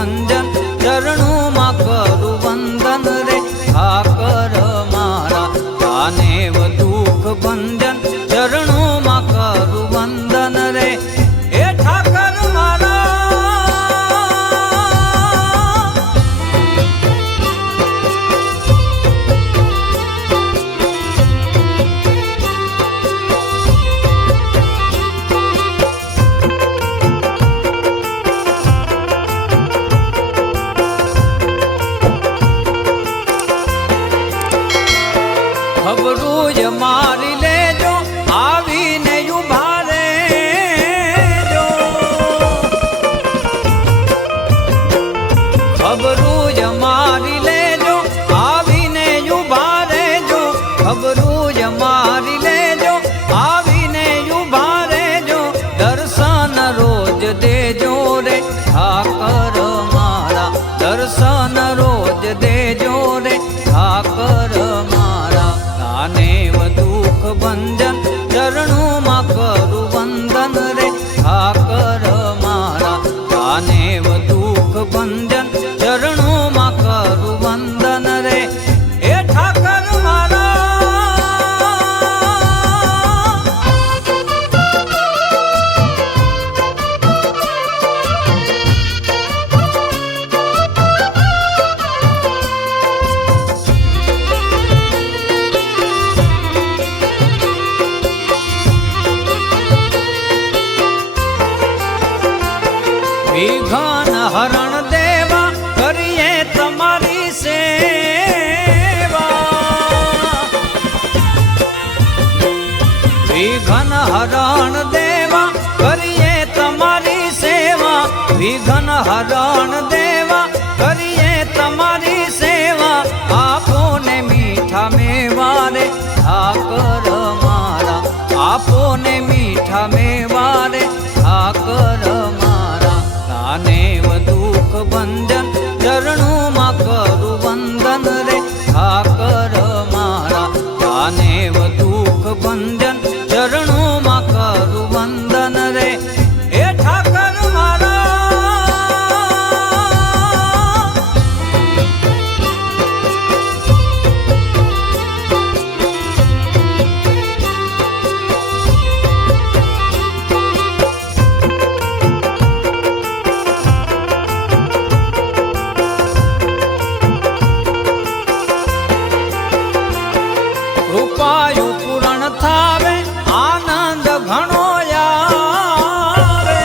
ભંજન ચરણું માં કરું વંદન રે ઠાકર મારા દાનેવ દુઃખ ભંજન ચરણું માં કરું વંદન રે એ ઠાકર મારા ખબરું જ મારી લેજો આવીને ઉભા રેજો ખબરું જ મારી લેજો આવીને ઉભા રેજો ખબરું જ મારી લેજો આવીને ઉભા રેજો દર્શન રોજ દેજો રે ઠાકર મારા દર્શન રોજ દેજો રે ઠાકર મારા દાનેવ દુઃખ ભંજન ચરણું માં કરું વંદન રે ઠાકર મારા દાનેવ દુઃખ ભંજન ચરણું માં કરું વંદન રે એ ઠાકર મારા વિઘ્ન હરણ દેવા કરીએ તમારી સેવા વિઘ્ન હરણ દેવા કરીએ તમારી સેવા વિઘ્ન હરણ દેવા કરીએ તમારી સેવા આપો ને મીઠા મેવા રે ઠાકર મારા આપો ને મીઠા મેવા રે ઠાકર મારા દાનેવ દુઃખ ભંજન ચરણું માં કરું વંદન રે ઠાકર મારા દાનેવ દુઃખ ભંજન ચરણું માં કરું વંદન રે એ ઠાકર મારા કૃપાયું પૂરણ થાવે આનંદ ઘણો આવે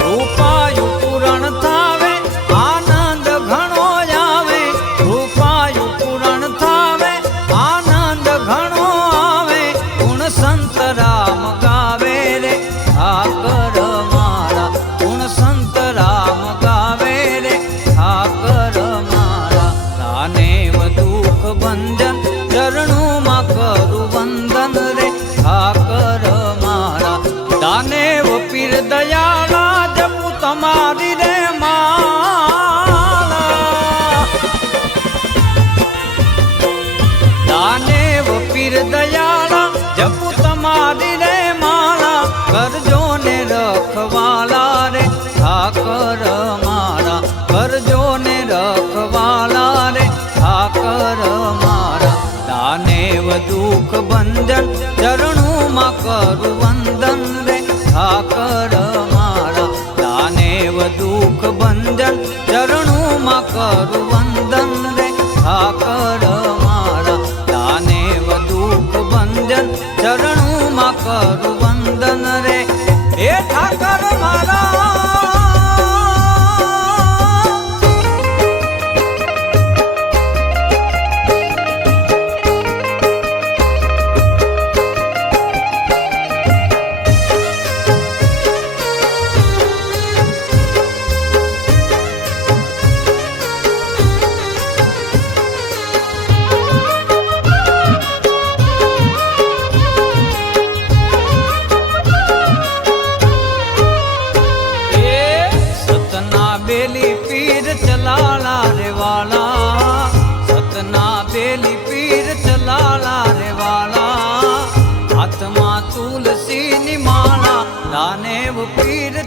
કૃપાયું પૂરણ થાવે આનંદ ઘણો આવે કૃપાયું પૂરણ થાવે આનંદ ઘણો આવે ગુણ સંત રામ ગાવે રે ઠાકર મારા ગુણ સંત રામ ગાવે રે ઠાકર મારા દાનેવ દુઃખ ભંજન ચરણું માં કરું વંદન રે ઠાકર મારા દાનેવ પીર દયાળા જપું તમારી રે માળા દાનેવ પીર દયાળા જપું તમારી રે માળા કરજો ને રખવાલા રે ઠાકર મારા કરજો ને રખવાલા રે ઠાકર મારા દાનેવ દુઃખ ભંજન ચરણું માં કરું વંદન રે ઠાકર મારા દાનેવ દુઃખ ભંજન ચરણું માં કરું વંદન રે ઠાકર મારા દાનેવ દુઃખ ભંજન ચરણું માં કરું વંદન રે એ ઠાકર મારા दानेव पीर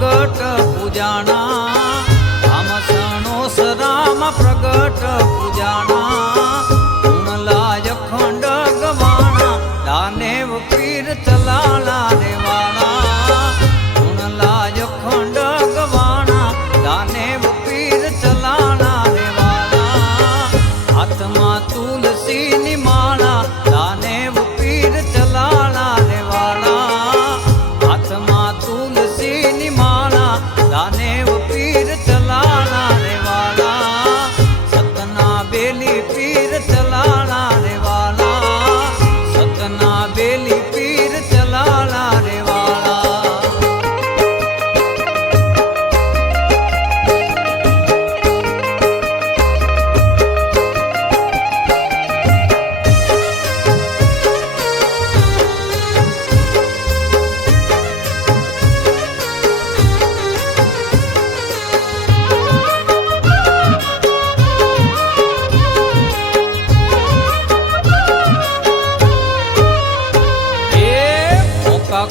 प्रगट पूजाणा राम सणोस राम प्रगट पूजाणा गुणलाय खंड गवाणा दानेव पीर चलाला रे वाला गुणलाय खंड गवाणा दानेव पीर चलाला रे वाला हाथमा तुलसी नी माला दानेव पीर चलाला रे वाला हाथमा तुलसी नी माला दानेव पीर चलाला रे वाला सतना बेली पीर चलाला रे वाला सतना बेली पीर चलाला रे वाला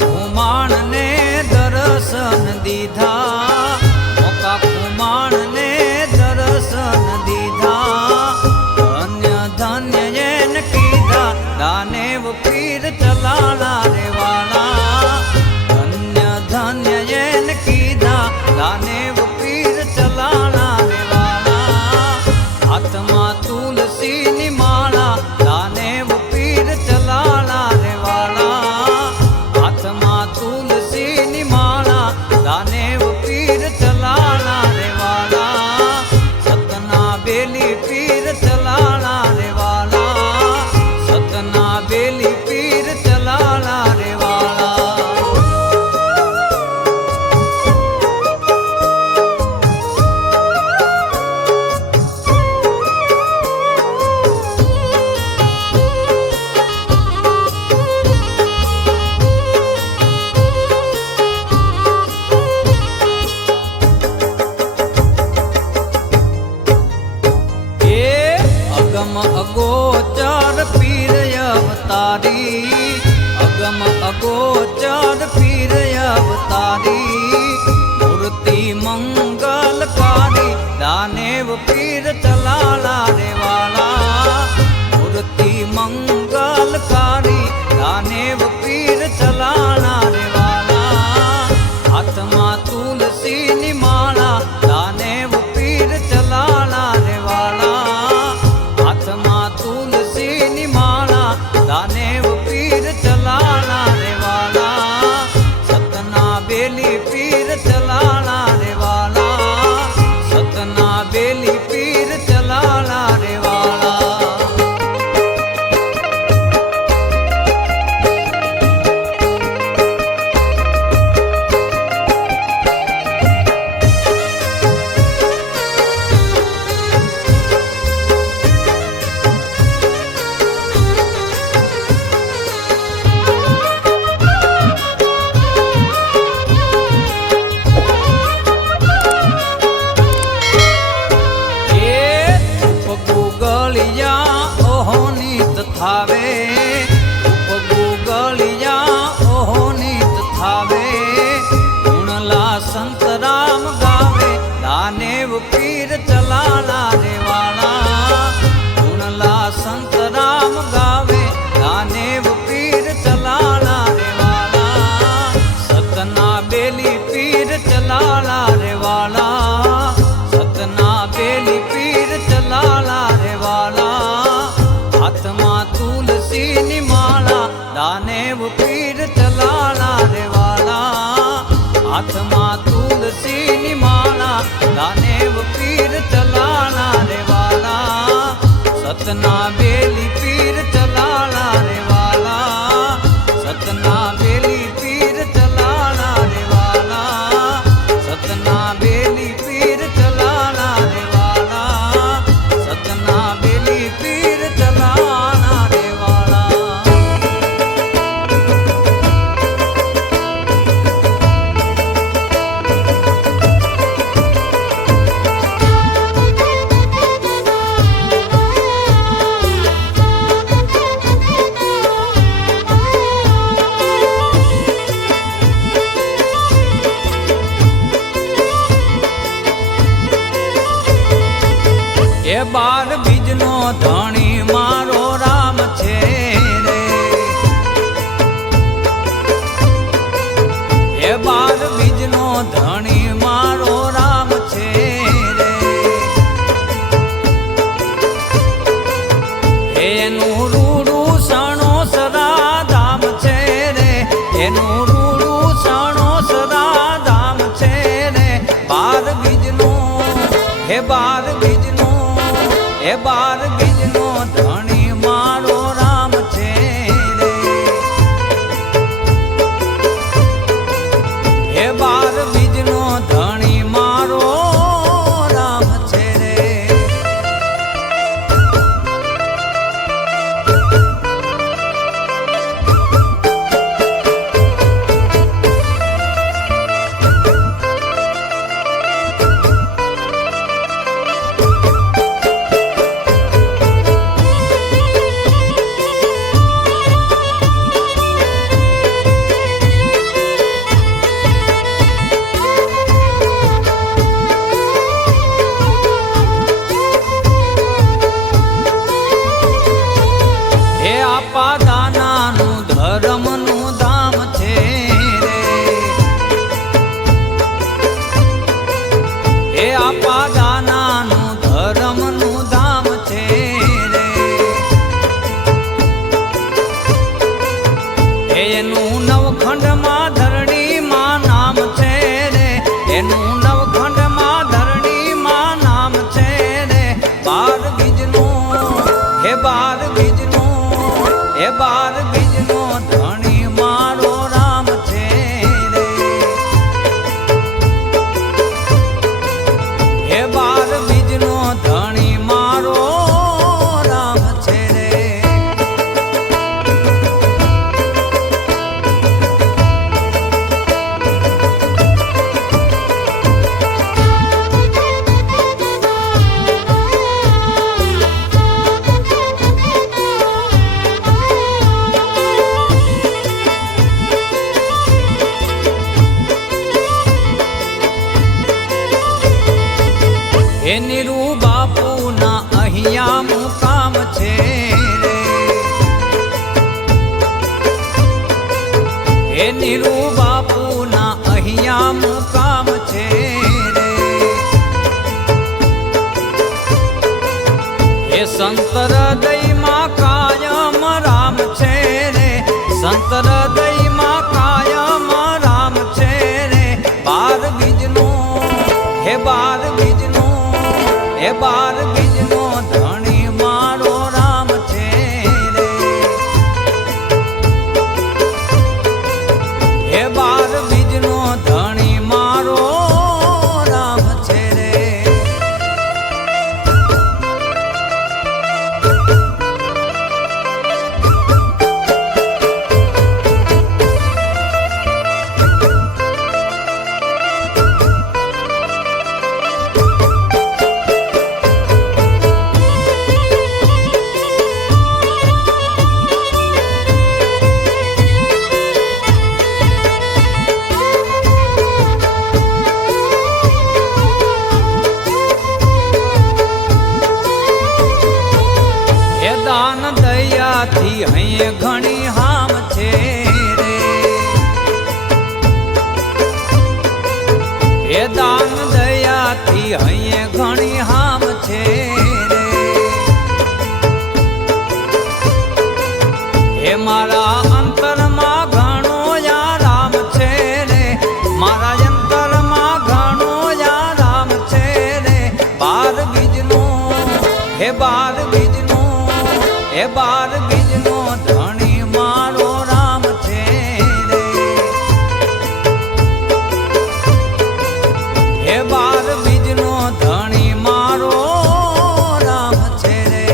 खुमाण ने दर्शन दीधा मोका खुमाण ने दर्शन दीधा धन्य धन्य जैन कीधा दानेव पीर चलाला रे वाला धन्य धन्य जैन कीधा दानेव पीर चलाला रे वाला हाथमा तुलसी नी माला दानेव पीर चलाला रे वाला हाथमा तुलसी नी माला दानेव पीर चलाला रे वाला सतना बेली पीर चलाला रे वाला सतना बेली पीर चलाला रे वाला अगम अगोचर पीर अवतारी अगम अगोचर पीर अवतारी मूर्ति मंगलकारी दानेव पीर चलाला रे वाला मूर्ति मंगलकारी दानेव पीर चलाला रे वाला हाथमा तुलसी नी माला दानेव पीर चलाला रे वाला हाथमा तुलसी नी माला दानेव पीर चलाला रे वाला सतना बेली पीर चलाला रे वाला सतना बेली पीर चलाला रे वाला थावे उपगुगलिया ओहो नीत थावे गुणला संत राम गावे दानेव पीर चलाला रे वाला गुणला संत राम गावे दानेव पीर चलाला रे वाला सतना बेली पीर चलाला रे वाला सतना बेली पीर चलाला रे वाला हाथमा तुलसी नी माला दानेव पीर चलाला रे वाला हाथमा तुलसी नी माला दानेव पीर चलाला रे वाला सतना बेली पीर चलाला रे वाला सतना बेली पीर चलाला रे वाला सतना बेली पीर चलाला रे वाला सतना बेली पीर चलाला रे वाला બાર બીજનો ધણી મારો રામ છે રે. એ બાર બીજનો ધણી મારો રામ છે રે. એનું રૂડું સણો સદા ધામ છે રે. એનું રૂડું સણો સદા ધામ છે રે. બાર બીજનો હે બાર બીજનો હે બાર બીજનો ધણી મારો રામ છે રે. હે બાર બીજનો ધણી મારો રામ છે રે. હે આપા દાનાનું ધર્મનું ધામ છે રે. હે આપા દાનાનું ધર્મનું ધામ છે રે. એનું નવખંડમાં ધરણીમાં નામ છે રે. એનું નવખંડમાં ધરણીમાં નામ છે રે. બાર બીજનો હે બાર બીજનો હે બાર બીજનો ધણી મારો રામ છે રે. હે બાર બીજનો ધણી મારો રામ છે રે. હે નીરુ બાપુના અહીંયા મુકામ છે રે. હે નીરુ બાપુના અહીંયા મુકામ છે રે. હે સંત હૃદયમાં કાયમ રામ છે રે. સંત હૃદયમાં કાયમ રામ છે રે. બાર બીજનો હે બાર બીજનો હે બાર બીજનો ધણી મારો રામ છે રે. હે બાર બીજનો ધણી મારો રામ છે રે. હે દાન દયાથી અહીં ઘણી હામ છે રે. હે દાન દયાથી અહીં ઘણી હામ છે રે. હે મારા અંતરમાં ઘણો આરામ છે રે. મારા અંતરમાં ઘણો આરામ છે રે. બાર બીજનો હે બાર બીજનો હે બાર બીજનો ધણી મારો રામ છે રે. હે બાર બીજનો ધણી મારો રામ છે રે.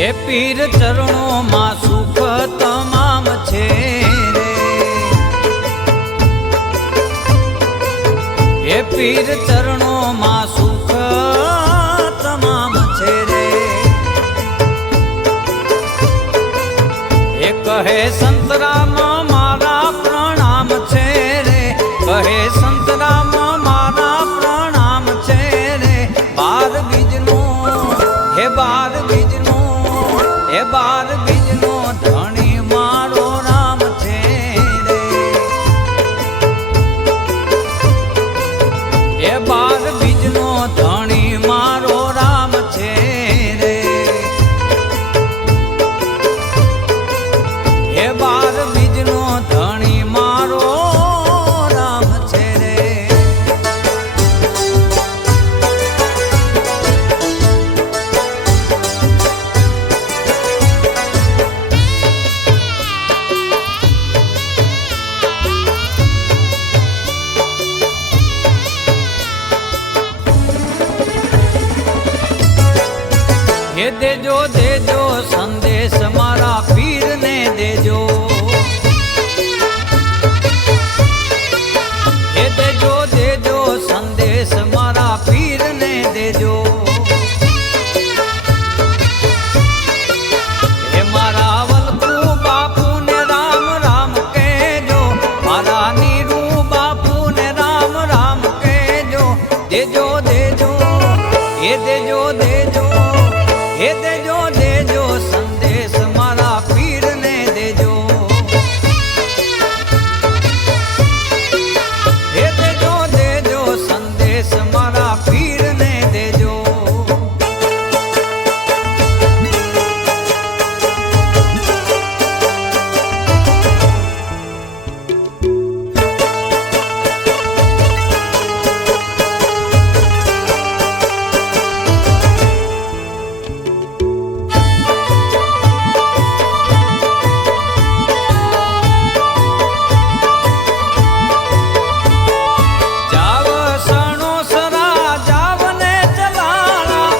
હે પીર ચરણોમાં સુખ તમામ પીર ચરણોમાં સુખ તમામ છે રે. એ કહે સંતરામ મારા પ્રણામ છે રે, કહે સંતરામ મારા પ્રણામ છે રે. બાર બીજનો હે બાર બીજનો હે બાર બીજનો ધણી મારો રામ છે રે. એ બાર બીજનો ધણી મારો રામ છે રે. એ બાર બીજનો ધણી મારો રામ છે રે. એ દેજો દેજો સંદેશ મારા પીરને દેજો. એ દેજો દેજો સંદેશ મારા પીરને દેજો. એ મારા વલકુ બાપુને રામ રામ કહેજો, મારા નીરુ બાપુને રામ રામ કહેજો. દેજો દેજો એ દેજો દેજો એ દેજો દેજો સંદેશ મારા પીરને દેજો. એ દેજો દેજો સંદેશ મારા પીરને દેજો. જાવ સણો સરા જાવને ચલાળા,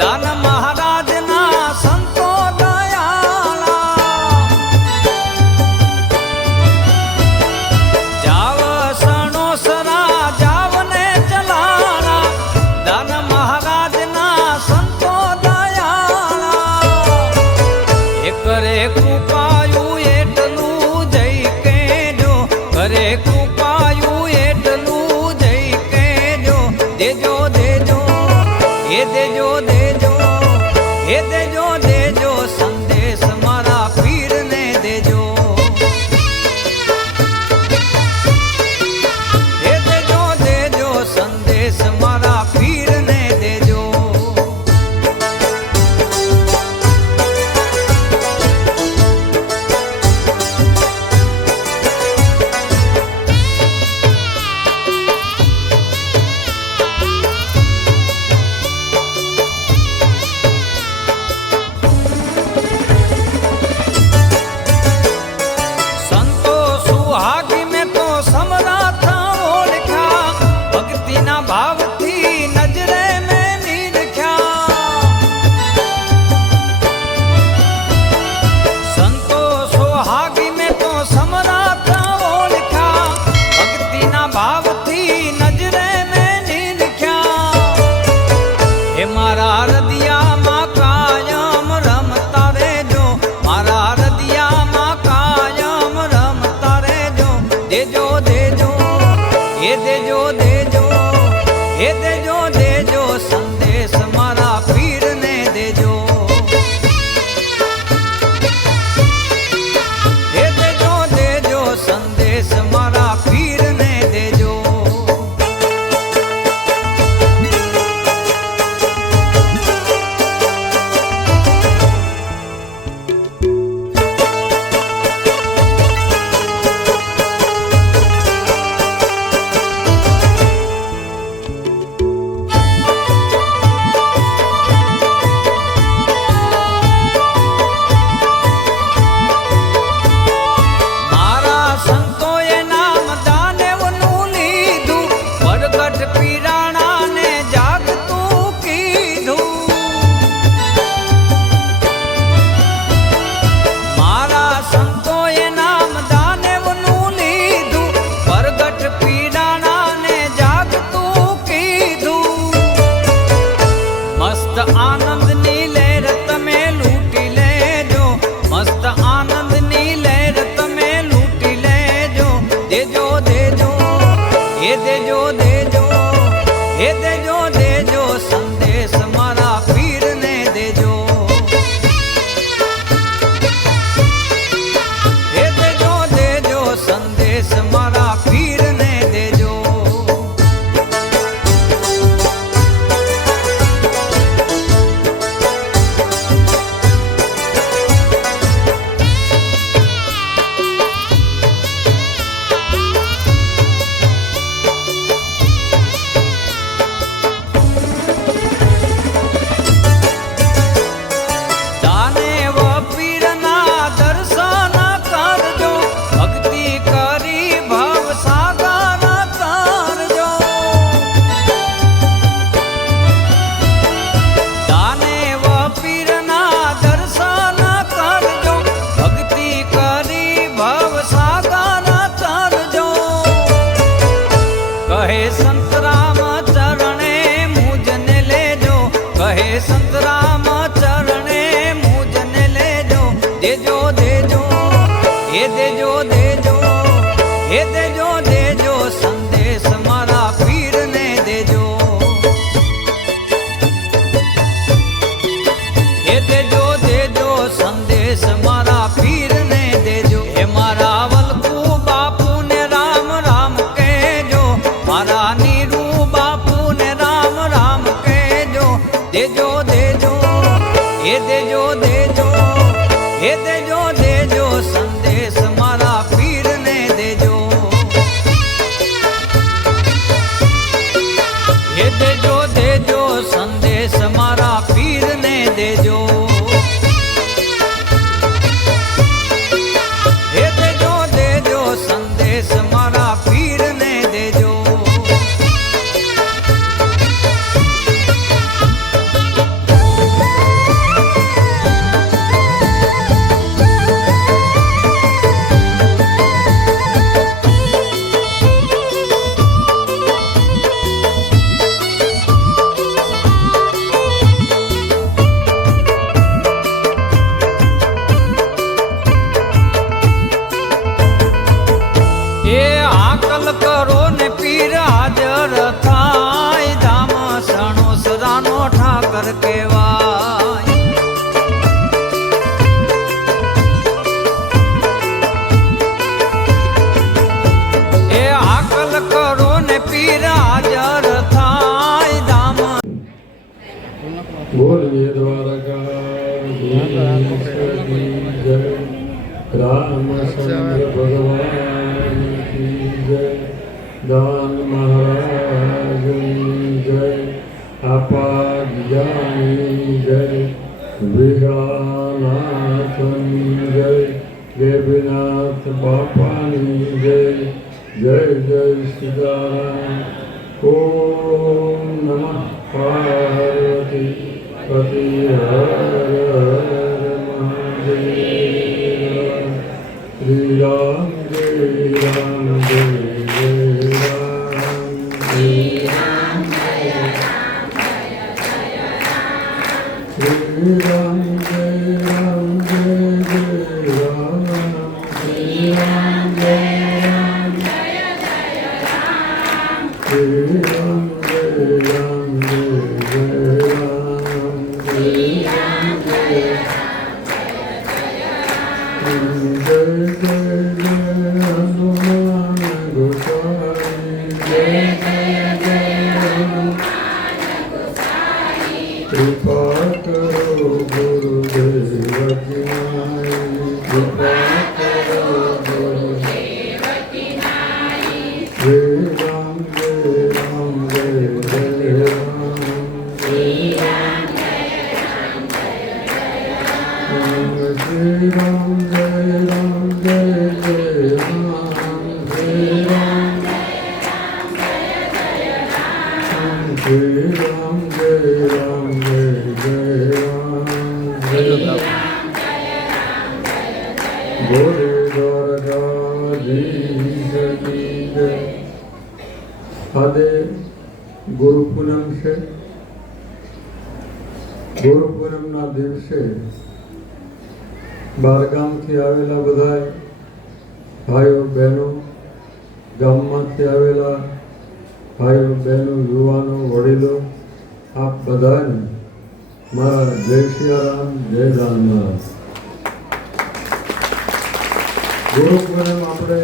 દાન મહારાજના સંતો દયાળા. જાવ સણો સરા જાવને ચલાળા, દાન મહારાજના સંતો દયાળા. એ કરે કૃપાયું એટલું જઈ કેજો, કરે કૃપાયું એટલું જઈ કેજો. દેજો દેજો એ દેજો દેજો એ દેજો દેજો સંદેશ મારા પીરને દેજો. એ દેજો દેજો સંદેશ મારા પીરને દેજો. સંતરામ ચરણે મુજને લેજો દેજો દેજો હે દેજો દેજો હે દેજો દેજો સંદેશ મારા પીરને દેજો હે દેજો દેજો સંદેશ મારા પીરને દેજો હે મારા વલકુ બાપુને રામ રામ કહેજો મારા નીરુ બાપુને રામ રામ કહેજો દેજો દેજો હે દેજો દેજો હે દેજો દેજો સંદેશ મારા પીરને દેજો હે દેજો દેજો સંદેશ મારા પીરને દેજો હે દેજો દેજો સંદેશ મારા પીરને દેજો એ આકલ કરો ને પીર હાજર થાય ધામ સણો સદાનો ઠાકર કહેવાય એ આકલ કરો ને પીર હાજર થાય ધામ બોલીએ દ્વારકાધીશની જય રામચંદ્ર ભગવાન કી જય દાન મહારાજની જય આપાદજાની જય વિહળાનાથની જય દેવનાથ બાપાની જય જય જય સીતારામ ઓમ નમઃ પાર્વતી પતિ હર હર મહાદેવ શ્રી રામ જય રામ જય જય રામ શ્રી રામ જય રામ જય જય રામ શ્રી રામ જય રામ શ્રી રામ જય રામ જય જય રામ શ્રી રામ જય જય જય હનુમાન ગોસાઈ જય જય હનુમાન ગોસાઈ કૃપા કરો ગુરુદેવ કી નાઈ કૃપા કરો ગુરુદેવ કી નાઈ શ્રી રામ જય રામ જય જય રામ શ્રી રામ જય રામ જય જય રામ શ્રી રામ જય રામ જય જય રામ શ્રી રામ શ્રી રામ જય રામ જય જય રામ બોલે દ્વારકાધીશની જય આજે ગુરુ પૂનમ છે ગુરુ પૂનમના દિવસે બહારગામથી આવેલા બધા ભાઈઓ બહેનો ગામમાંથી આવેલા ભાઈઓ બહેનો યુવાનો વડીલો આપ બધાને મારા જય સિયારામ જય દાન મહારાજ ગુરુ પૂનમ આપણે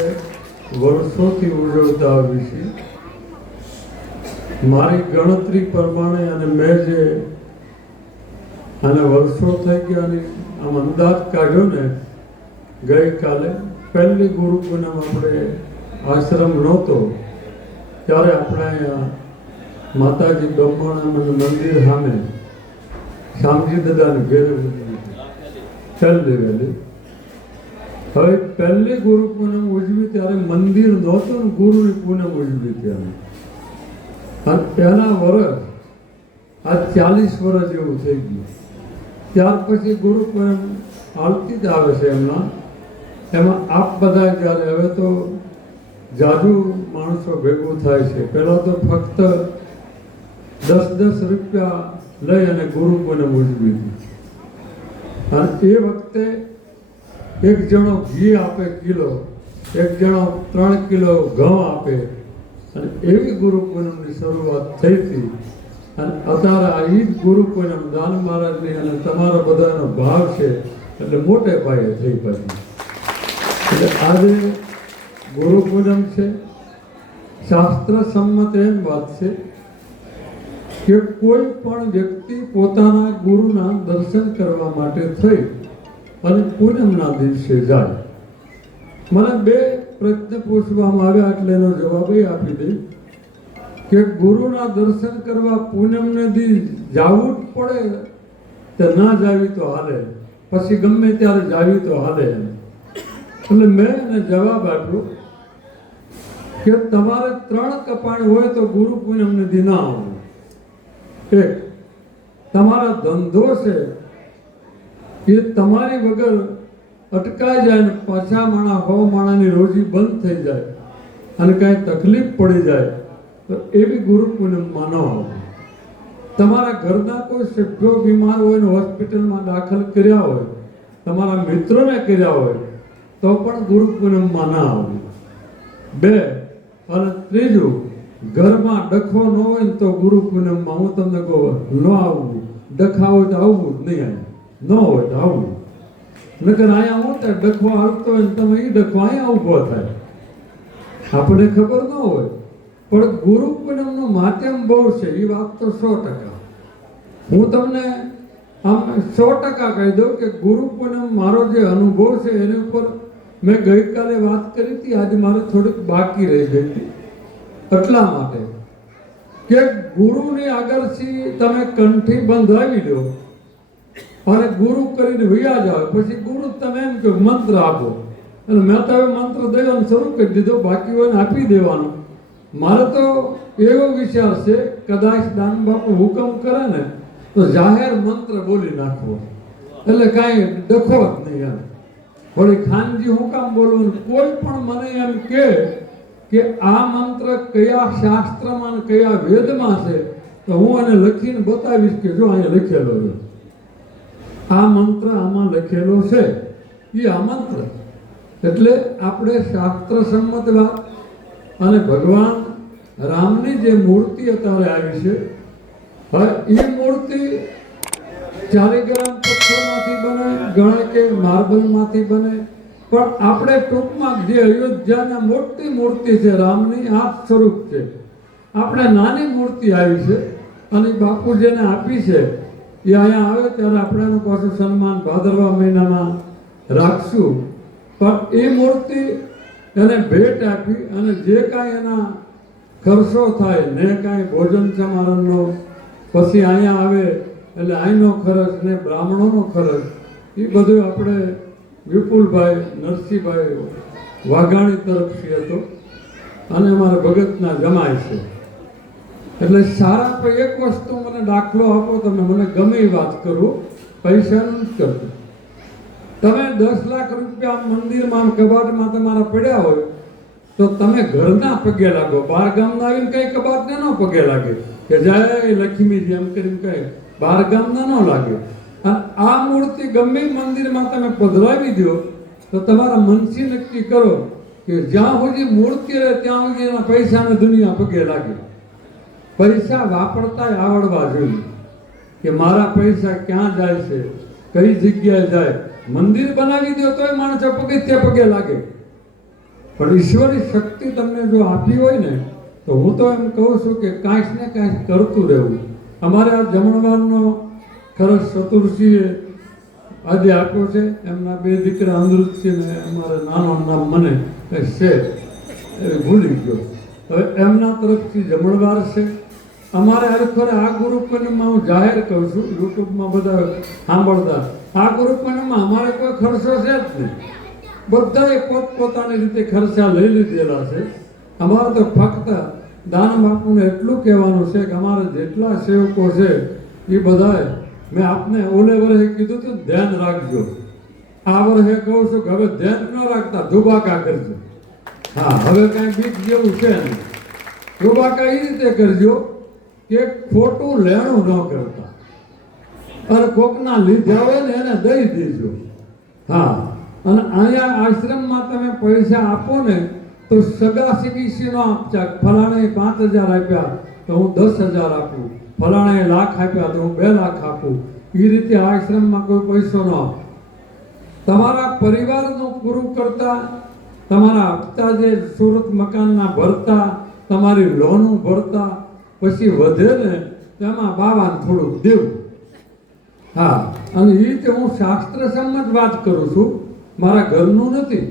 વર્ષોથી ઉજવતા આવી છીએ મારી ગણતરી પ્રમાણે અને મેં જે આને વર્ષો થઈ ગયા અને આમ અંદાજ કાઢ્યો ને ગઈકાલે પહેલી ગુરુ પૂનમ આપણે આશ્રમ નહોતો ત્યારે આપણે અહીંયા માતાજી બ્રહ્માણંદ મંદિર સામે શામજી દાદાને ઘેરે પહેલી વહેલી હવે પહેલી ગુરુ પૂનમ ઉજવી ત્યારે મંદિર નહોતું ને ગુરુની પૂનમ ઉજવી ત્યારે અને પહેલા વર્ષ આ 40 વર્ષ જેવું થઈ ગયું ત્યાર પછી ગુરુ પૂનમ આવતી જ આવે છે એમાં આપ બધા જ્યારે હવે તો જાજુ માણસો ભેગું થાય છે પહેલાં તો ફક્ત 10-10 રૂપિયા લઈ અને ગુરુ પૂનમ ઉજવી હતી. અને એ વખતે એક જણો ઘી આપે કિલો, એક જણો 3 કિલો ઘઉં આપે, અને એવી ગુરુ પૂનમની શરૂઆત થઈ હતી. અને અત્યારે આ ઈ જ ગુરુ પૂનમ દાન મહારાજની અને તમારા બધાનો ભાવ છે એટલે મોટે પાયે થઈ પાછી. એટલે આજે ગુરુ પૂનમ છે. શાસ્ત્ર સંમત એમ વાત છે કે કોઈ પણ વ્યક્તિ પોતાના ગુરુના દર્શન કરવા માટે થઈ અને પૂનમના દિવસે જાય. મને 2 પ્રશ્ન પૂછવામાં આવ્યા એટલે એનો જવાબ એ આપી દઈ કે ગુરુના દર્શન કરવા પૂનમને દી જવું જ પડે તે ના જાવી તો હાલે, પછી ગમે ત્યારે જાવી તો હાલે. એટલે મેં એને જવાબ આપ્યો કે તમારે 3 કપાણ હોય તો ગુરુ પૂનમને દી ના આવવું. એક, તમારા ધંધો છે એ તમારી વગર અટકાઈ જાય ને પાછા માણા 100 માણાની રોજી બંધ થઈ જાય અને કાંઈ તકલીફ પડી જાય તો એવી ગુરુ પૂનમમાં ન આવો. તમારા ઘરના કોઈ સભ્યો બીમાર હોય ને હોસ્પિટલમાં દાખલ કર્યા હોય, તમારા મિત્રોને કર્યા હોય તો પણ ગુરુ પૂનમમાં ના આવવું. 2, અને ત્રીજું, ઘરમાં ડખો ન હોય ને તો ગુરુ પૂનમમાં હું તમને કહું ન આવવું. ડખા હોય તો આવવું જ નહીં, ન હોય તો આવવું. નકર અહીંયા હું ત્યાં ડખો આવતો હોય ને તમે એ ડખો અહીંયા ઊભો થાય, આપણે ખબર ન હોય. પણ ગુરુ પૂનમનું માધ્યમ બહુ છે, એ વાત તો 100%. હું તમને આમ 100% કહી દઉં કે ગુરુ પૂનમ મારો જે અનુભવ છે એની ઉપર મેં ગઈકાલે વાત કરી હતી, આજે મારે થોડીક બાકી રહી ગઈ હતી. એટલા માટે કે ગુરુની આગળથી તમે કંઠી બંધાવી લો અને ગુરુ કરીને વૈયા જાઓ, પછી ગુરુ તમે એમ કે મંત્ર આપો. અને મેં તો હવે મંત્ર દેવાનું શરૂ કરી દીધો, બાકી હોય આપી દેવાનું. મારે તો એવો વિચાર છે કદાચ દાન બાપુ હુકમ કરે ને તો જાહેર મંત્ર બોલી નાખવો, એટલે કાંઈ ડખો જ નહીં. એમ વળી ખાનજી હું કામ બોલવું, કોઈ પણ મને એમ કે આ મંત્ર કયા શાસ્ત્રમાં કયા વેદમાં છે તો હું એને લખીને બતાવીશ કે જો અહીંયા લખેલો છે, આ મંત્ર આમાં લખેલો છે, એ આ મંત્ર. એટલે આપણે શાસ્ત્ર સંમત વાત અને ભગવાન રામની જે મૂર્તિ અત્યારે આવી છે, હવે એ મૂર્તિ 4 ગ્રામ પથ્થરમાંથી બને, ગણે કે માર્બલમાંથી બને, પણ આપણે ટૂંકમાં જે અયોધ્યાના મોટી મૂર્તિ છે રામની, આ સ્વરૂપ છે. આપણે નાની મૂર્તિ આવી છે અને બાપુ જેને આપી છે એ અહીંયા આવે ત્યારે આપણે એનું પાછું સન્માન ભાદરવા મહિનામાં રાખશું. પણ એ મૂર્તિ એને ભેટ આપી અને જે કાંઈ એના ખર્ચો થાય ને કાંઈ ભોજન સમારંભનો, પછી અહીંયા આવે એટલે અહીંનો ખર્ચ ને બ્રાહ્મણોનો ખર્ચ, એ બધું આપણે વિપુલભાઈ નરસિંહભાઈ વાઘાણી તરફથી હતો અને અમારા ભગતના જમાય છે. એટલે સારા પણ એક વસ્તુ મને દાખલો આપો, તમે મને ગમે એ વાત કરો, પૈસાનું જ કરજો. તમે 10 લાખ રૂપિયા મંદિરમાં કબાટમાં તમારા પડ્યા હોય તો તમે ઘરના પગે લાગો, બહાર ગામના આવીને કઈ કબાટને ન પગે લાગે કે જય લક્ષ્મીજી એમ કરીને કહે, બહાર ગામના ન લાગે. અને આ મૂર્તિ ગમે મંદિરમાં તમે પધરાવી દો તો તમારા મનથી નક્કી કરો કે જ્યાં સુધી મૂર્તિ રહે ત્યાં સુધી એના પૈસાને દુનિયા પગે લાગે. પૈસા વાપરતા આવડવા જોઈએ કે મારા પૈસા ક્યાં જાય છે, કઈ જગ્યાએ જાય. મંદિર બનાવી દો તોય માણસો પગથિયે પગે લાગે, પણ ઈશ્વરી શક્તિ તમને જો આપી હોય ને તો હું તો એમ કહું છું કે કાંઈક ને કાંઈક કરતું રહેવું. અમારે આ જમણવારનો ખરચ ચતુર્થીએ આજે આપ્યો છે, એમના 2 દીકરા અમૃતસિંહ ને અમારે નાનો નામ મને છે ભૂલી ગયો, હવે એમના તરફથી જમણવાર છે. અમારે ખરે આ ગુરુ પૂનમમાં હું જાહેર કહું છું, યુટ્યુબમાં બધા સાંભળતા, આ ગુરુ પૂનમમાં અમારે કોઈ ખર્ચો છે જ નહીં. બધાએ પોતપોતાની રીતે ખર્ચા લઈ લીધેલા છે. અમારે તો ફક્ત દાન બાપુને એટલું કહેવાનું છે કે અમારે જેટલા સેવકો છે એ બધાએ, મેં આપને ઓલે વર્ષે કીધું હતું ધ્યાન રાખજો, આ વર્ષે કહું છું કે હવે ધ્યાન ન રાખતા ધુબાકા કરજો. હા, હવે કાંઈ બીક જેવું છે નહીં, ધુબાકા એ રીતે કરજો કે ખોટું લેણું ન કરતા અને કોકના લીધા હોય ને એને દઈ દેજો. હા, અને અહીંયા આશ્રમમાં તમે પૈસા આપો ને તો સગા સગીસી નો આપતા. ફલાણે 5,000 આપ્યા તો હું 10,000 આપું, ફલાણે લાખ આપ્યા તો હું 2 લાખ આપું. એ રીતે આશ્રમમાં કોઈ પૈસો ન આપે. તમારા પરિવારનું પૂરું કરતા, તમારા હપ્તા જે સુરત મકાનના ભરતા, તમારી લોનું ભરતા, પછી વધે ને તેમાં બાવાને થોડુંક દેવું. હા, અને એ રીતે હું શાસ્ત્ર સંમત વાત કરું છું, મારા ઘરનું નથી.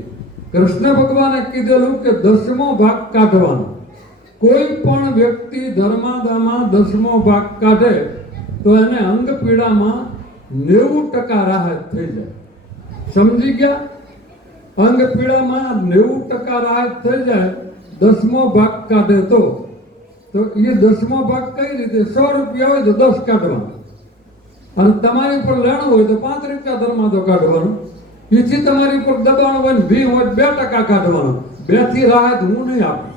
કૃષ્ણ ભગવાને કીધેલું કે 10મો ભાગ કાઢવાનો. કોઈ પણ વ્યક્તિ ધર્માદામાં 10મો ભાગ કાઢે તો એને અંગ પીડામાં 90% રાહત થઈ જાય. સમજી ગયા? અંગ પીડામાં 90% રાહત થઈ જાય 10મો ભાગ કાઢે તો એ 10મો ભાગ કઈ રીતે? 100 રૂપિયા હોય તો 10 કાઢવાનો, અને તમારી ઉપર લેણું હોય તો 5 રૂપિયા ધર્માદો કાઢવાનો. એથી તમારી ઉપર દબાણ હોય ને 20 હોય 2% કાઢવાનો. 2 થી રાહત હું નહીં આપું.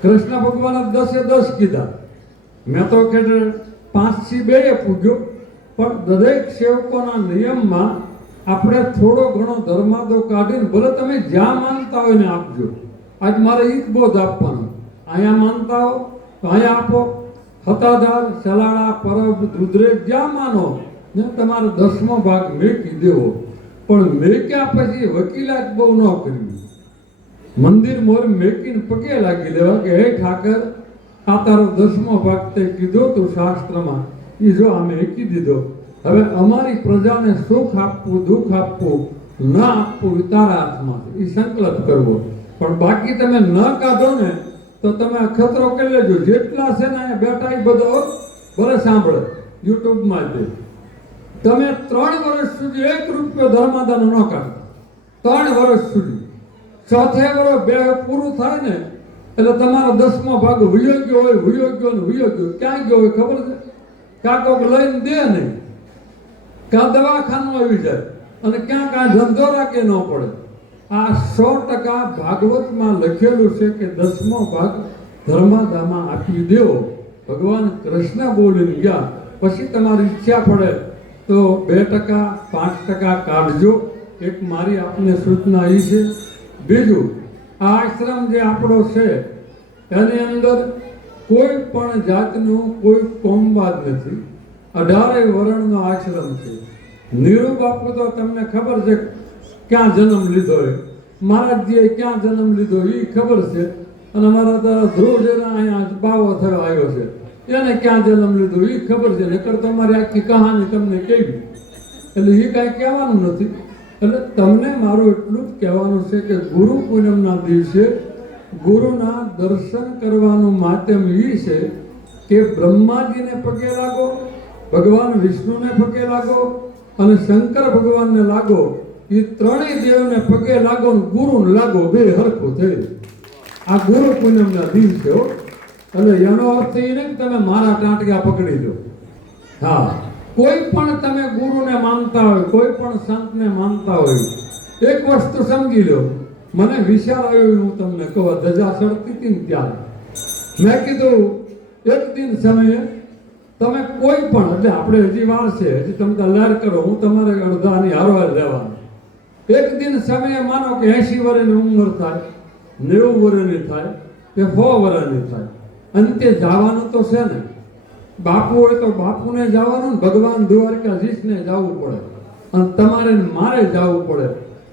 કૃષ્ણ ભગવાને 10 કીધા, મેં તો કે 5 થી 2 પૂગ્યો. પણ દરેક સેવકોના નિયમમાં આપણે થોડો ઘણો ધર્માદો કાઢીને ભલે તમે જ્યાં માનતા હોય ને આપજો. આજ મારે ઈ જ બોધ આપવાનો. અહીંયા માનતા હો તો અહીંયા આપો. હતાધાર, સલાડા, પરબ, દુધરેજ જ્યાં માનો ને તમારે 10મો ભાગ મેકી દેવો. પણ મેક્યા પછી વકીલાત બહુ ન કરવી. મંદિર મોર મેકીને પગે લાગી લેવા કે હે ઠાકર, આ તારો 10મો ભાગ તે કીધો તો શાસ્ત્રમાં, એ જો આ મેકી દીધો. હવે અમારી પ્રજાને સુખ આપવું, દુઃખ આપવું, ન આપવું એ તારા હાથમાં છે. એ સંકલ્પ કરવો. પણ બાકી તમે ન કાઢો ને તો તમે ખતરો કરી લેજો. જેટલા છે ને અહીંયા બેઠા એ બધો ભલે સાંભળે યુટ્યુબમાં છે. તમે 3 વર્ષ સુધી 1 રૂપિયો ધર્માદાનો ન કાઢો. 3 વર્ષ સુધી. 4થે વર્ષ 2 પૂરું થાય ને એટલે તમારો 10મો ભાગ વયો ગયો હોય, વયો ગયો ને વયો ગયો. ક્યાં ગયો હોય ખબર છે? કાં કોક લઈને દે નહીં, કાં દવાખાનું આવી જાય, અને ક્યાં કાંઈ ધંધો રાખે ન પડે. આ 100% ભાગવતમાં લખેલું છે કે 10મો ભાગ ધર્માદામાં આપી દેવો. ભગવાન કૃષ્ણ બોલીને ગયા. પછી તમારી ઈચ્છા પડે તો 2%, 5% કાઢજો. એક મારી આપને સૂચના એ છે. બીજું, આ આશ્રમ જે આપણો છે એની અંદર કોઈ પણ જાતનું કોઈ કોમવાદ નથી. 18 વર્ણનો આશ્રમ છે. નીરુ બાપુ તો તમને ખબર છે ક્યાં જન્મ લીધો એ, મહારાજજીએ ક્યાં જન્મ લીધો એ ખબર છે. અને અમારા તારા ધ્રુવ જેના અહીંયા બાવો થયો આવ્યો છે, એને ક્યાં જન્મ લીધો એ ખબર છે. નકર તો અમારી આખી કહાની તમને કેવી. એટલે એ કાંઈ કહેવાનું નથી. એટલે તમને મારું એટલું જ કહેવાનું છે કે ગુરુ પૂનમના દિવસે ગુરુના દર્શન કરવાનું માધ્યમ એ છે કે બ્રહ્માજીને પગે લાગો, ભગવાન વિષ્ણુને પગે લાગો અને શંકર ભગવાનને લાગો. એ ત્રણેય દેવને પગે લાગો ને ગુરુને લાગો, બે હરખું થઈ. આ ગુરુ પૂનમના દિવસે હો. એટલે એનો અર્થ એ નહીં કે તમે મારા ટાંટિયા પકડી દો. હા, કોઈ પણ તમે ગુરુને માનતા હોય, કોઈ પણ સંતને માનતા હોય, એક વસ્તુ સમજી લો. મને વિચાર આવ્યો, હું તમને કહું. ધજા ચડતી હતી ને ત્યારે મેં કીધું એક દિન સમયે તમે કોઈ પણ, એટલે આપણે હજી વાર છે, હજી તમે લહેર કરો, હું તમારે અડધાની હારવાર લેવાનું. એક દિન સમયે માનો કે 80 વર્ષની ઉંમર થાય, 90 વર્ષની થાય કે 100 વર્ષની થાય, અંતે જવાનું તો છે ને. બાપુ હોય તો બાપુને જવાનું ને ભગવાન દ્વારકાધીશને જવું પડે, અને તમારે મારે જવું પડે.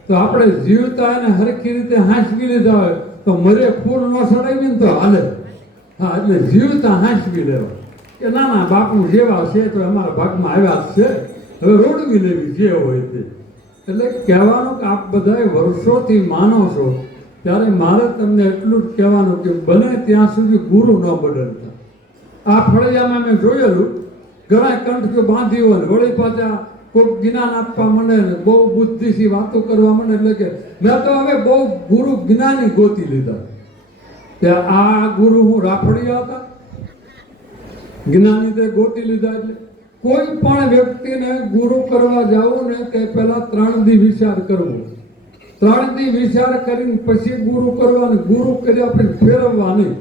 તો આપણે જીવતા એને હરખી રીતે હાંસવી લીધા હોય તો મરે ફૂલ ન સડાવી ને તો હાલે. હા, એટલે જીવતા હાંસવી લેવા કે ના ના બાપુ જેવા છે તો અમારા ભાગમાં આવ્યા જ છે, હવે રોડવી લેવી જે હોય તે. એટલે કહેવાનું કે આપ બધાએ વર્ષોથી માનો છો, ત્યારે મારે તમને એટલું જ કહેવાનું કે બને ત્યાં સુધી ગુરુ ન બદલતા. આ ફળિયામાં મેં જોયેલું, ઘણા કંઠીઓ બાંધી હોય ને વળી પાછા કોઈ જ્ઞાન આપવા માંડે ને બહુ બુદ્ધિથી વાતો કરવા માંડે. એટલે કે મેં તો હવે બહુ ગુરુ જ્ઞાની ગોતી લીધા. ત્યાં આ ગુરુ હું રાફડિયા હતા, જ્ઞાની તે ગોતી લીધા. એટલે કોઈ પણ વ્યક્તિને ગુરુ કરવા જવું ને તે પહેલા 3 દી વિચાર કરવો. 3 દી વિચાર કરીને પછી ગુરુ કરવાનું. ગુરુ કર્યા પછી ફેરવવા નહીં.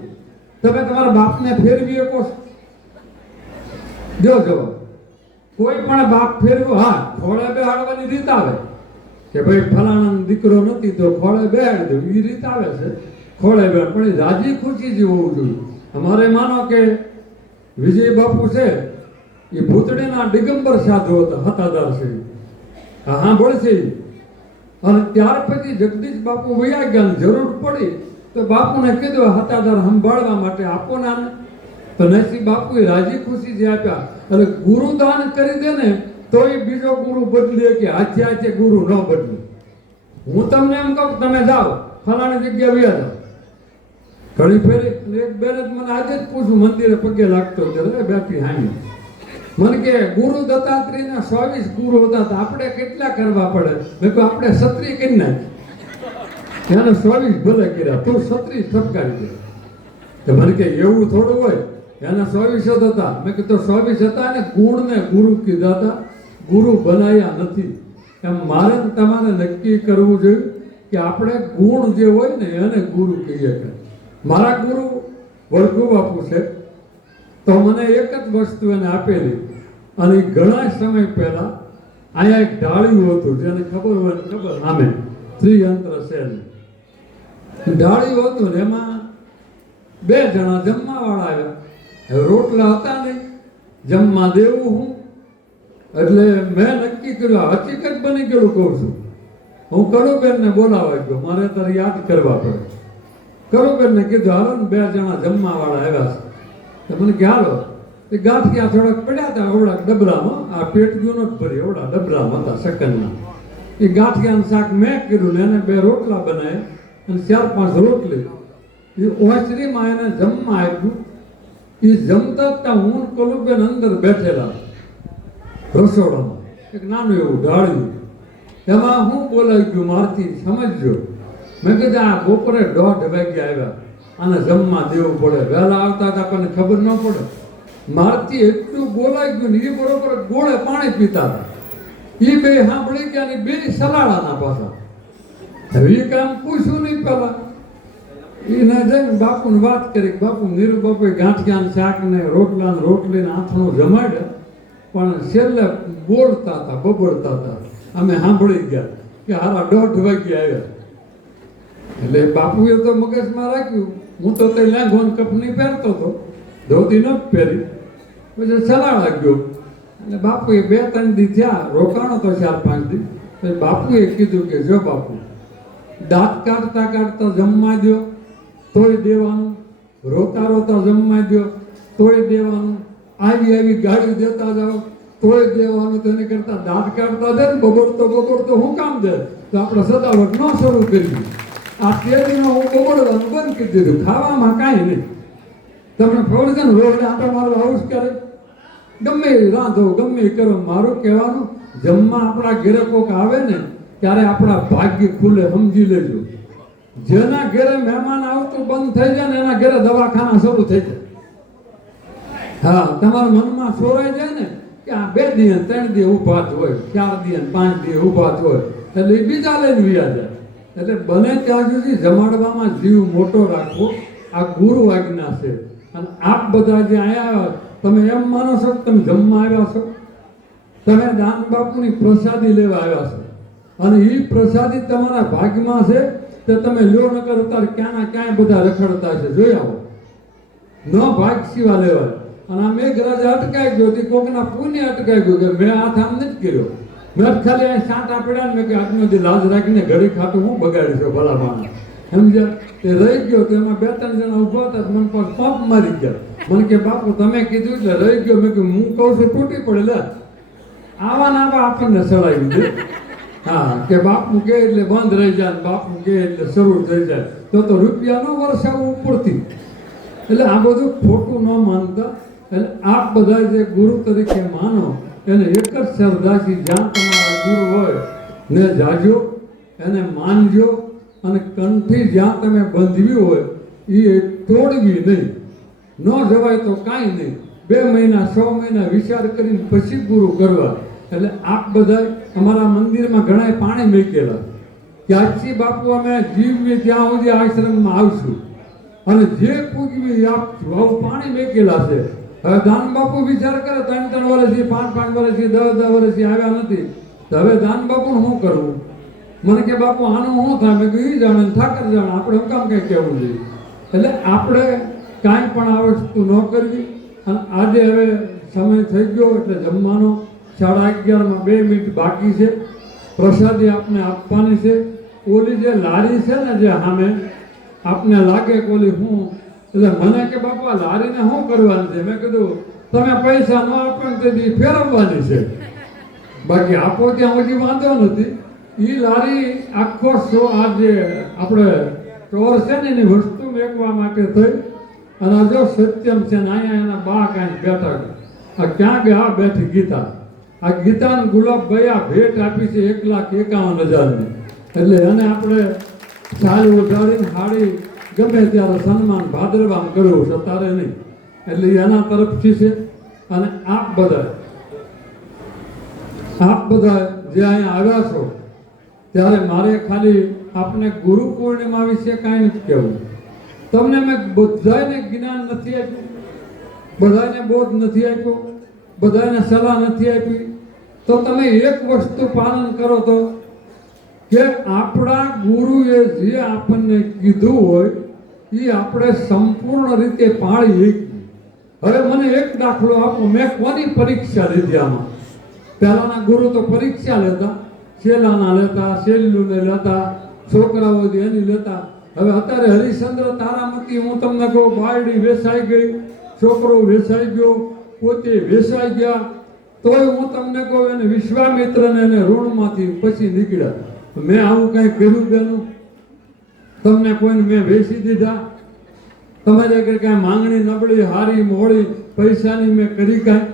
તમે તમારા બાપને ફેરવી શકો છો? જો કોઈ પણ બાપ ફેરવો, હા ખોળે બેહાડવાની રીત આવે કે ભાઈ ફલાણાનો દીકરો નથી તો ખોળે બેહાડી દો, એ રીત આવે છે ખોળે બેહાડ, પણ એ રાજી ખુશી જ હોવું જોઈએ. અમારે માનો કે વિજય બાપુ છે એ ભૂતળીના દિગંબર સાધુ હતા, હતાદાર છે, હા બોલશે. અને ત્યાર પછી જગદીશ બાપુ વયા ગયા, જરૂર પડી તો બાપુને કીધું હતાદાર સંભાળવા માટે આપો ને આને. તો નરસિંહ બાપુએ રાજી ખુશી જે આપ્યા. એટલે ગુરુદાન કરી દે ને તોય બીજો ગુરુ બદલે કે હાથે ગુરુ ન બદલે. હું તમને એમ કહું તમે જાઓ ફલાણી જગ્યા વ્યા જાઓ, ઘણી ફેરી એક બેન જ મને આજે જ પૂછું મંદિરે પગે લાગતો બેઠી હામી, મને કે ગુરુ દત્તાત્રેયના 24 ગુરુ હતા તો આપણે કેટલા કરવા પડે? મેં કહ્યું આપણે 36 કરી નાખી, એને 24 ભલે કર્યા, તું 36 ઠપકારી દે. તો મને કે એવું થોડું હોય, એના 24 જ હતા. મેં કીધું 24 હતા ને ગુણને ગુરુ કીધા હતા, ગુરુ બનાવ્યા નથી. એમ મારે તમારે નક્કી કરવું જોઈએ કે આપણે ગુણ જે હોય ને એને ગુરુ કહીએ. મારા ગુરુ વળગુ બાપુ છે, તો મને એક જ વસ્તુ એને આપેલી, અને ઘણા સમય પહેલા અહીંયા એક ઢાળિયું હતું, જેને ખબર હોય ને ખબર, સામે ત્રિયંત્ર સેલ ઢાળિયું હતું ને એમાં 2 જણા જમવાવાળા આવ્યા. હવે રોટલા હતા નહીં, જમવા દેવું હું, એટલે મેં નક્કી કર્યું, હકીકત બની ગયેલું કહું છું, હું કરુબેનને બોલાવા ગયો, મારે તારે યાદ કરવા પડે. કરુબેનને કીધું હાલો ને 2 જણા જમવાવાળા આવ્યા છે. મને કે હાલો. એ ગાંઠિયા થોડાક પડ્યા હતા ઓવડા ડબરામાં, આ પેટ ગયું નથી ભરી, ઓવડા ડબરામાં હતા સેકન્ડના. એ ગાંઠિયાનું શાક મેં કર્યું ને એને 2 રોટલા બનાવ્યા અને 4-5 રોટલી. એ ઓસરીમાં એને જમવા આપ્યું. એ જમતા હતા હું કલુબેન અંદર બેઠેલા રસોડામાં, એક નાનું એવું ઢાળ્યું. એમાં હું બોલાઈ ગયું મારથી, સમજજો. મેં કીધું આ બપોરે 1:30 વાગ્યા આવ્યા, આને જમવા દેવું પડે, વહેલા આવતા હતા આપણને ખબર ન પડે. મારથી એટલું બોલાઈ ગયું ને એ બરોબર ગોળે પાણી પીતા હતા. એ 2 સાંભળી ગયા ને 2 સલાડાના પાછા. હવે એ કામ પૂછ્યું નહીં પેલા. એને જઈને બાપુને વાત કરી, બાપુ નીરુ બાપુએ ગાંઠિયાનું શાક ને રોટલા ને રોટલી ને આથણું જમાડ્યા, પણ છેલ્લે બોલતા હતા, બબડતા હતા. અમે સાંભળી ગયા કે હારા 1:30 વાગ્યા આવ્યા. એટલે બાપુએ તો મગજમાં રાખ્યું. હું તો તે લેંઘો કપની પહેરતો હતો, ધોતી ન પહેરી. પછી સલાડ ગયો અને બાપુએ 2-3 દી થયા, રોકાણો તો 4-5 દી. પછી બાપુએ કીધું કે જો બાપુ દાંત કાઢતા કાઢતા જમવા દો તોય દેવાનું, રોતા રોતા જમવા દો તોય દેવાનું, આવી ગાડી દેતા જાઓ તોય દેવાનું. તેની કરતા દાંત કાઢતા દે ને બબડતો હું કામ દે? તો આપણે સદાવટ ન શરૂ કરી. આ તેડીમાં હું બબડવાનું બંધ કરી દીધું, ખાવામાં કાંઈ નહીં. તમને ખબર છે ને, રોડ આટો મારો હાઉસ કરે, ગમે એ રાંધો ગમે એ કરો. મારું કહેવાનું, જમવા આપણા ઘરે કોક આવે ને ત્યારે આપણા ભાગ્ય ખુલે, સમજી લેજો. જેના ઘરે મહેમાન આવતું બંધ થઈ જાય ને એના ઘરે દવાખાના શરૂ થઈ જાય. હા, તમારા મનમાં સોરાઈ જાય ને કે આ 2 દી 3 દી ઊભા જ હોય, 4 દી 5 દી ઊભા જ હોય, એટલે એ બીજા લઈને વ્યા જાય. એટલે બને ત્યાં સુધી જમાડવામાં જીવ મોટો રાખવો, આ ગુરુ આજ્ઞા છે. અને આપ બધા જે અહીંયા તમે એમ માનો છો કે તમે જમવા આવ્યા છો, તમે દાન બાપુની પ્રસાદી લેવા આવ્યા છો, અને એ પ્રસાદી તમારા ભાગમાં છે તો તમે લ્યો, નકર અત્યારે ક્યાંના ક્યાંય બધા રખડતા છે, જોઈ આવો. ન ભાગ સિવા લેવાય. અને આ મેઘરાજા અટકાઈ ગયો, તે કોકના પુણ્ય અટકાઈ ગયું કે મેં હાથ આમ નથી કર્યો, મેં ખાલી આ સાંટા પડ્યા ને મેં કે આજનો દી લાજ રાખીને ઘડી ખાતું હું બગાડી છે ભલા માણસ, સમજ્યા? તે રહી ગયો. તો એમાં 2-3 જણા ઊભા હતા, મને પર પંપ મારી ગયા. મને કે બાપુ તમે કીધું એટલે રહી ગયો. મેં કહ્યું હું કહું છું તૂટી પડે, લે આવા ને આવા આપણને સડાવી દે. હા, કે બાપુ કે એટલે બંધ રહી જાય, બાપુ કે એટલે શરૂ થઈ જાય, તો રૂપિયાનો વરસાવ ઉપરથી. એટલે આ બધું ખોટું ન માનતા. એટલે આપ બધા જે ગુરુ તરીકે માનો એને એક જ શ્રદ્ધાથી જ્યાં તમારા ગુરુ હોય ને જાજો, એને માનજો, અને કંઠી જ્યાં તમે બંધવી હોય એ તોડવી નહીં. ન જવાય તો કાંઈ નહીં, 2 મહિના 6 મહિના વિચાર કરીને પછી ગુરુ કરવા. એટલે આપ બધા અમારા મંદિરમાં ઘણા પાણી મૂકેલા, ત્યારથી બાપુ અમે જીવીએ ત્યાં સુધી આશ્રમમાં આવશું, અને જે પૂજવી આપશું. આવું પાણી મૂકેલા છે. હવે દાન બાપુ વિચાર કરે 3-3 વર્ષથી 5-5 વર્ષથી 10-10 વર્ષથી આવ્યા નથી, તો હવે દાન બાપુનું શું કરવું? મને કે બાપુ આનું શું થાય? મેં કીધું ઈ જાણે ને ઠાકર જાણે, આપણે શું કામ કંઈ કહેવું જોઈએ? એટલે આપણે કાંઈ પણ આ વસ્તુ ન કરવી. અને આજે હવે સમય થઈ ગયો એટલે જમવાનો 11:30 2 મિનિટ બાકી છે. પ્રસાદી આપને આપવાની છે. ઓલી જે લારી છે ને જે સામે આપને લાગે કે ઓલી હું, એટલે મને કે બાપા લારીને શું કરવાની છે? મેં કીધું તમે પૈસા ન આપો ને તેથી ફેરવવાની છે, બાકી આપો ત્યાં સુધી વાંધો નથી. એ લારી આખો આ જે આપણે સ્ટોર છે ને એની વસ્તુ વેચવા માટે થઈ. અને આ જો સત્યમ છે ને અહીંયા એના બા કાંઈ બેઠા, આ ક્યાં ગયા? બેઠી ગીતા. આ ગીતાને ગુલાબભાઈ આ ભેટ આપી છે 1,51,000ની. એટલે એને આપણે સારી ઉધારીને હાડી ગમે ત્યારે સન્માન ભાદરવામાં કર્યું છે, તારે નહીં. એટલે એના તરફથી છે. અને આપ બધા જે અહીંયા આવ્યા છો ત્યારે મારે ખાલી આપને ગુરુ પૂર્ણિમા વિશે કાંઈ નથી કહેવું. તમને મેં બધાને જ્ઞાન નથી આપ્યું, બધાને બોધ નથી આપ્યો, બધાને સલાહ નથી આપી. તો તમે એક વસ્તુ પાલન કરો તો કે આપણા ગુરુએ જે આપણને કીધું હોય એ આપણે સંપૂર્ણ રીતે પાળી શકીએ. હવે મને એક દાખલો આપો. મેં કોની પરીક્ષા લીધી આમાં? પહેલાના ગુરુ તો પરીક્ષા લેતા, શેલાના લેતા, શેલ્લુને લેતા, છોકરાઓ એની લેતા. હવે અત્યારે હરિશ્ચંદ્ર તારામતી હું તમને કહું, બાયડી વેચાઈ ગઈ, છોકરો વેચાઈ ગયો, પોતે વેચાઈ ગયા, તોય હું તમને કહું એને વિશ્વામિત્રને એને ઋણમાંથી પછી નીકળ્યા. મેં આવું કંઈ કર્યું બેનું? તમને કોઈને મેં વેચી દીધા? તમારે આગળ કાંઈ માંગણી નબળી હારી મોડી પૈસાની મેં કરી કાંઈ?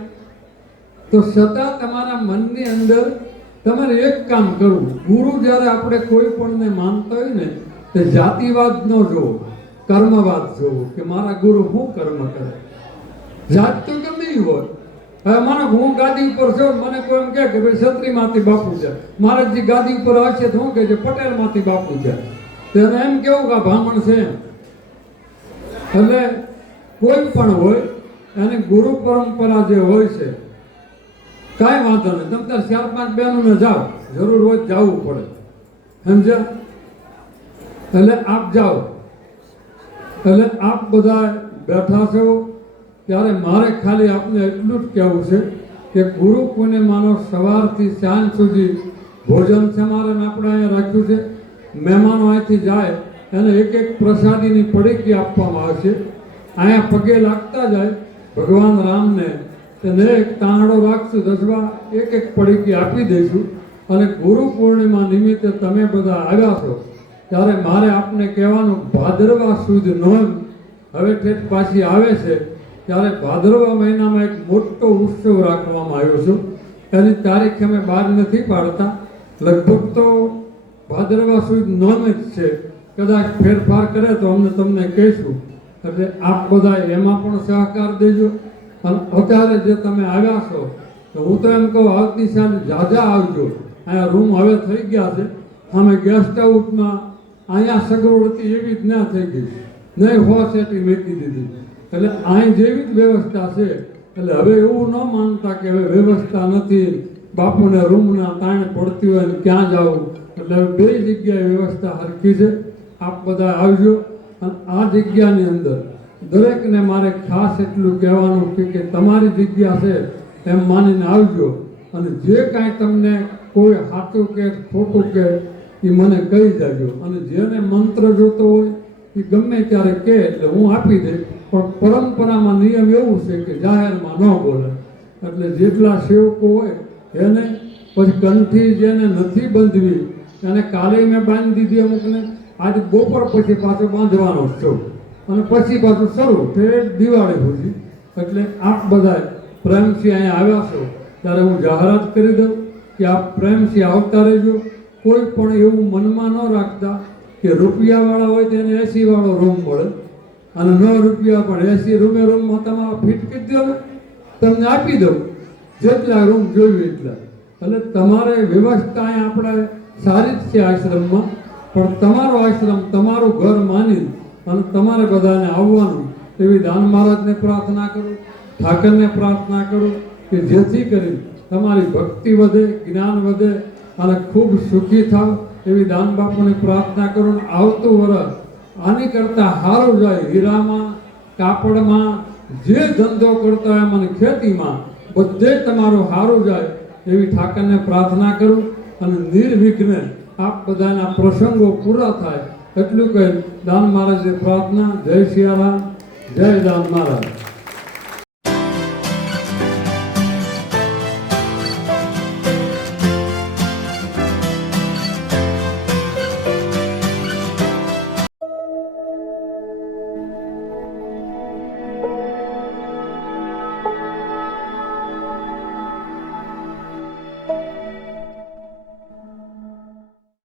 તો છતાં તમારા મનની અંદર તમારે એક કામ કરવું. ગુરુ જ્યારે આપણે કોઈ પણને માનતા હોય ને તે જાતિવાદ ન જોવો, કર્મવાદ જોવો કે મારા ગુરુ શું કર્મ કરે. જાત તો ગમે ઈ હોય. હવે મને હું ગાદી ઉપર છું, મને કોઈ એમ કહે કે ભાઈ ક્ષત્રિયમાંથી બાપુ છે, મહારાજજી ગાદી ઉપર આવશે તો શું કહે છે પટેલમાંથી બાપુ છે, તો એને એમ કેવું કે બ્રાહ્મણ છે એમ. એટલે કોઈ પણ હોય એને ગુરુ પરંપરા જે હોય છે કાંઈ વાંધો નહીં. તમે તાર 4-5 બહેનોને જાઓ, જરૂર હોય જવું પડે, સમજ્યા? એટલે આપ જાઓ. એટલે આપ બધા બેઠા છો ત્યારે મારે ખાલી આપને એટલું જ કહેવું છે કે ગુરુ પૂર્ણિમાનો સવારથી સાંજ સુધી ભોજન છે મારે આપણે અહીંયા રાખ્યું છે. મહેમાનો અહીંથી જાય એને એક પ્રસાદીની પડીકી આપવામાં આવશે. અહીંયા પગે લાગતા જાય ભગવાન રામને તેને એક તાંડો રાખશું, 10 એક પડીકી આપી દઈશું. અને ગુરુ પૂર્ણિમા નિમિત્તે તમે બધા આવ્યા છો ત્યારે મારે આપને કહેવાનું, ભાદરવા સુદ નોમ હવે ઠેઠ પાછી આવે છે ત્યારે ભાદરવા મહિનામાં એક મોટો ઉત્સવ રાખવામાં આવ્યો છે. એની તારીખ અમે બહાર નથી પાડતા, લગભગ તો ભાદરવા સુદ નોમ જ છે. કદાચ ફેરફાર કરે તો અમને તમને કહીશું. એટલે આપ બધા એમાં પણ સહકાર દેજો. અને અત્યારે જે તમે આવ્યા છો તો હું તો એમ કહું આવતી સાલ ઝાઝા આવજો. અહીંયા રૂમ હવે થઈ ગયા છે, અમે ગેસ્ટ હાઉસમાં અહીંયા સગવડ હતી એવી જ ના થઈ ગઈ, નહીં હોસેટી મૂકી દીધી. એટલે અહીં જેવી જ વ્યવસ્થા છે. એટલે હવે એવું ન માનતા કે હવે વ્યવસ્થા નથી, બાપુને રૂમના તાણે પડતી હોય ને ક્યાં જવું. એટલે બે જગ્યાએ વ્યવસ્થા હરખી છે. આપ બધા આવજો. અને આ જગ્યાની અંદર દરેકને મારે ખાસ એટલું કહેવાનું છે કે તમારી જગ્યા છે એમ માનીને આવજો. અને જે કાંઈ તમને કોઈ સાચું કે ખોટું કે એ મને કહી દેજો. અને જેને મંત્ર જોતો હોય એ ગમે ત્યારે કહે એટલે હું આપી દઈશ. પણ પરંપરામાં નિયમ એવું છે કે જાહેરમાં ન બોલે. એટલે જેટલા સેવકો હોય એને પછી કંઠી જેને નથી બાંધવી એને કાલે મેં બાંધી દીધી અમુકને, આજે બપોર પછી પાછો બાંધવાનો જ છું. અને પછી પાછું શરૂ ઠેઠ દિવાળી સુધી. એટલે આપ બધા પ્રેમથી અહીંયા આવ્યા છો ત્યારે હું જાહેરાત કરી દઉં કે આપ પ્રેમથી આવતા રહેજો. કોઈ પણ એવું મનમાં ન રાખતા કે રૂપિયાવાળા હોય તેને 80 વાળો રૂમ મળે અને 9 રૂપિયા પણ 80 રૂમમાં તમારા ફીટ કરી દો ને, તમને આપી દઉં જેટલા રૂમ જોયું એટલા. એટલે તમારે વ્યવસ્થા અહીંયા આપણે સારી જ છે આશ્રમમાં, પણ તમારો આશ્રમ તમારું ઘર માની અને તમારે બધાને આવવાનું એવી દાન મહારાજને પ્રાર્થના કરું. ઠાકરને પ્રાર્થના કરું કે જેથી કરી તમારી ભક્તિ વધે, જ્ઞાન વધે અને ખૂબ સુખી થાવ એવી દાન બાપુને પ્રાર્થના કરું. આવતું વર્ષ આની કરતાં સારું જાય, હીરામાં, કાપડમાં, જે ધંધો કરતા હોય મને ખેતીમાં બધે તમારું સારું જાય એવી ઠાકરને પ્રાર્થના કરું અને નિર્વિઘ્ન આપ બધાના પ્રસંગો પૂરા થાય એટલું કહી દાન મહારાજે પ્રાર્થના. જય સિયારામ, જય દાન મહારાજ.